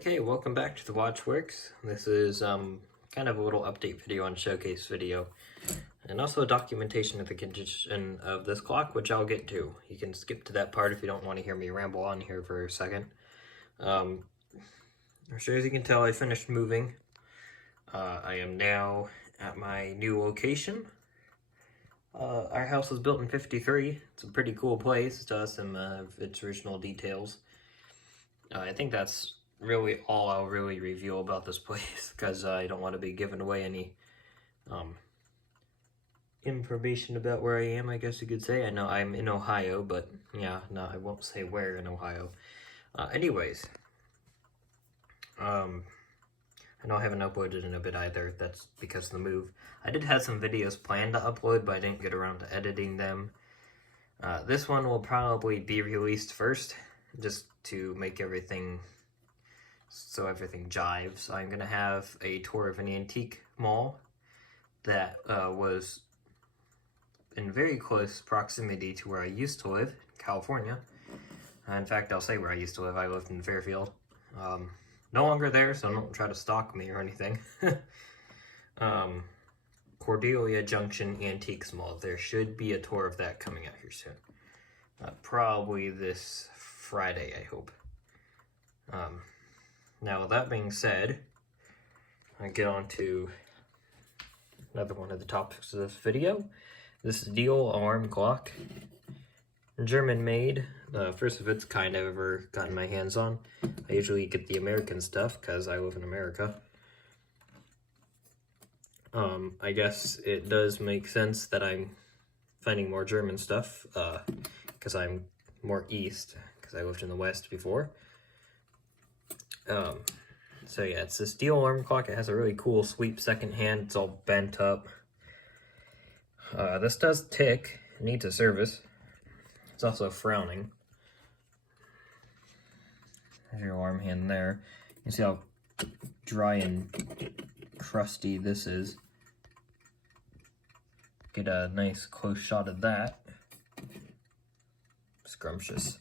Okay, welcome back to the Watchworks. This is kind of a little update video on showcase video, and also a documentation of the condition of this clock, which I'll get to. You can skip to that part if you don't want to hear me ramble on here for a second. I'm sure as you can tell, I finished moving. I am now at my new location. Our house was built in '53. It's a pretty cool place. It still has some of its original details. I think that's really all I'll really reveal about this place, because I don't want to be giving away any information about where I am, I guess you could say. I know I'm in Ohio, but yeah, no, I won't say where in Ohio. Anyways, I know I haven't uploaded in a bit either. That's because of the move. I did have some videos planned to upload, but I didn't get around to editing them. This one will probably be released first, just to make everything so everything jives. I'm gonna have a tour of an antique mall that was in very close proximity to where I used to live, California. In fact, I'll say where I used to live. I lived in Fairfield. No longer there, so don't try to stalk me or anything. Cordelia Junction Antiques Mall. There should be a tour of that coming out here soon. Probably this Friday, I hope. Now, with that being said, I get on to another one of the topics of this video. This is Diehl alarm clock, German made, first of its kind I've ever gotten my hands on. I usually get the American stuff because I live in America. I guess it does make sense that I'm finding more German stuff because I'm more east, because I lived in the west before. So yeah, it's this Diehl alarm clock. It has a really cool sweep second hand. It's all bent up. This does tick. It needs a service. It's also frowning. There's your alarm hand there. You can see how dry and crusty this is. Get a nice close shot of that. Scrumptious.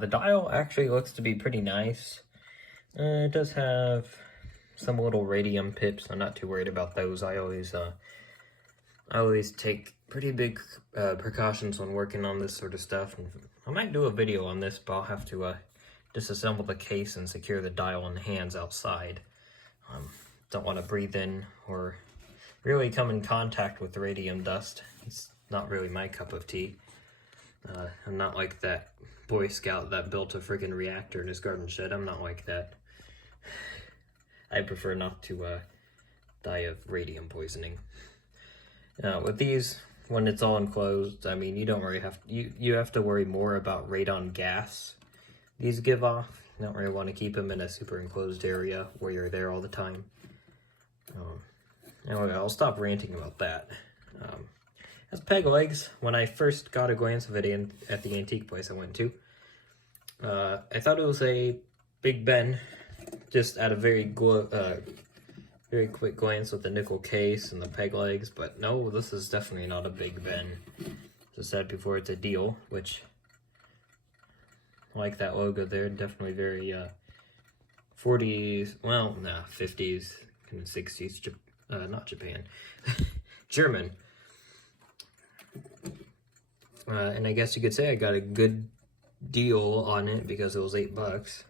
The dial actually looks to be pretty nice. It does have some little radium pips. I'm not too worried about those. I always take pretty big precautions when working on this sort of stuff. And I might do a video on this, but I'll have to disassemble the case and secure the dial and hands outside. Don't want to breathe in or really come in contact with radium dust. It's not really my cup of tea. I'm not like that Boy Scout that built a friggin' reactor in his garden shed. I'm not like that. I prefer not to die of radium poisoning. With these, when it's all enclosed, I mean, you don't really have to, you have to worry more about radon gas these give off. You don't really want to keep them in a super enclosed area where you're there all the time. Anyway, I'll stop ranting about that. Has peg legs. When I first got a glance of it at the antique place I went to, I thought it was a Big Ben, just at a very quick glance with the nickel case and the peg legs, but no, this is definitely not a Big Ben. As I said before, it's a Diehl, which, I like that logo there, definitely very 40s, well, nah, 50s, kind of 60s, not Japan, German. And I guess you could say I got a good deal on it because it was $8.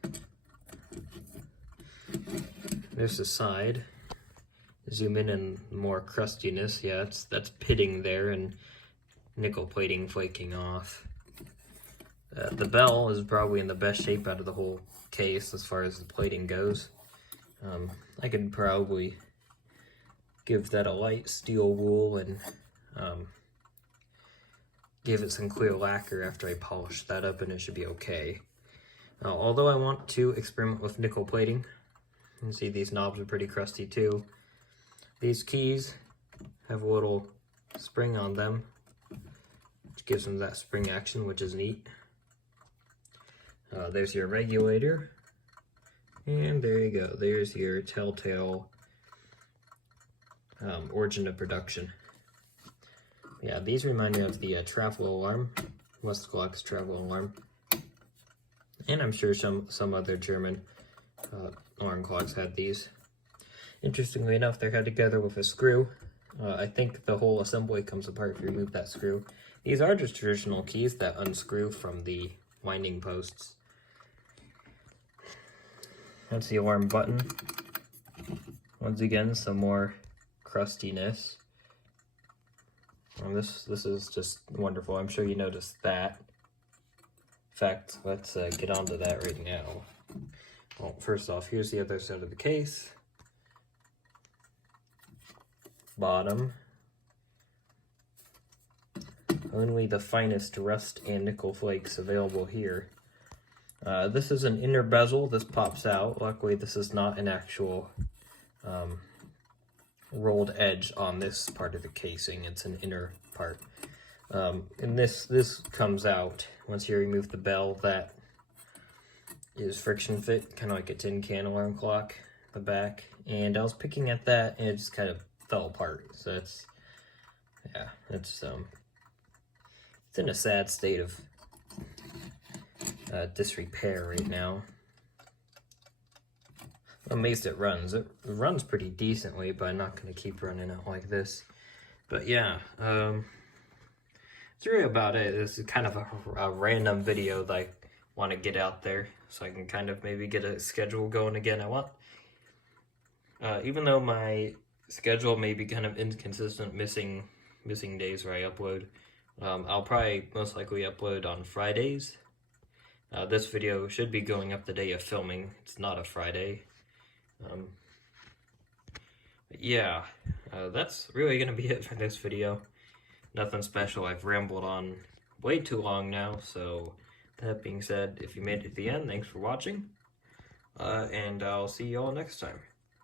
There's the side. Zoom in and more crustiness. Yeah, that's pitting there and nickel plating flaking off. The bell is probably in the best shape out of the whole case as far as the plating goes. I could probably give that a light steel wool and give it some clear lacquer after I polish that up, and it should be okay. Although I want to experiment with nickel plating. You can see these knobs are pretty crusty too. These keys have a little spring on them, which gives them that spring action, which is neat. There's your regulator, and there you go. There's your telltale origin of production. Yeah, these remind me of the travel alarm, West Clock's travel alarm. And I'm sure some other German alarm clocks had these. Interestingly enough, they're held together with a screw. I think the whole assembly comes apart if you remove that screw. These are just traditional keys that unscrew from the winding posts. That's the alarm button. Once again, some more crustiness. This is just wonderful. I'm sure you noticed that. In fact, let's get onto that right now. Well, first off, here's the other side of the case. Bottom. Only the finest rust and nickel flakes available here. This is an inner bezel. This pops out. Luckily, this is not an actual rolled edge on this part of the casing. It's an inner part. And this comes out once you remove the bell. That is friction fit, kind of like a tin can alarm clock, the back. And I was picking at that, and it just kind of fell apart. So it's in a sad state of disrepair right now. I'm amazed it runs. It runs pretty decently, but I'm not going to keep running it like this. But yeah, that's really about it. This is kind of a random video that I want to get out there, so I can kind of maybe get a schedule going again. Even though my schedule may be kind of inconsistent, missing days where I upload, I'll probably most likely upload on Fridays. This video should be going up the day of filming. It's not a Friday. Yeah, that's really gonna be it for this video. Nothing special. I've rambled on way too long now, so that being said, if you made it to the end, thanks for watching, and I'll see you all next time.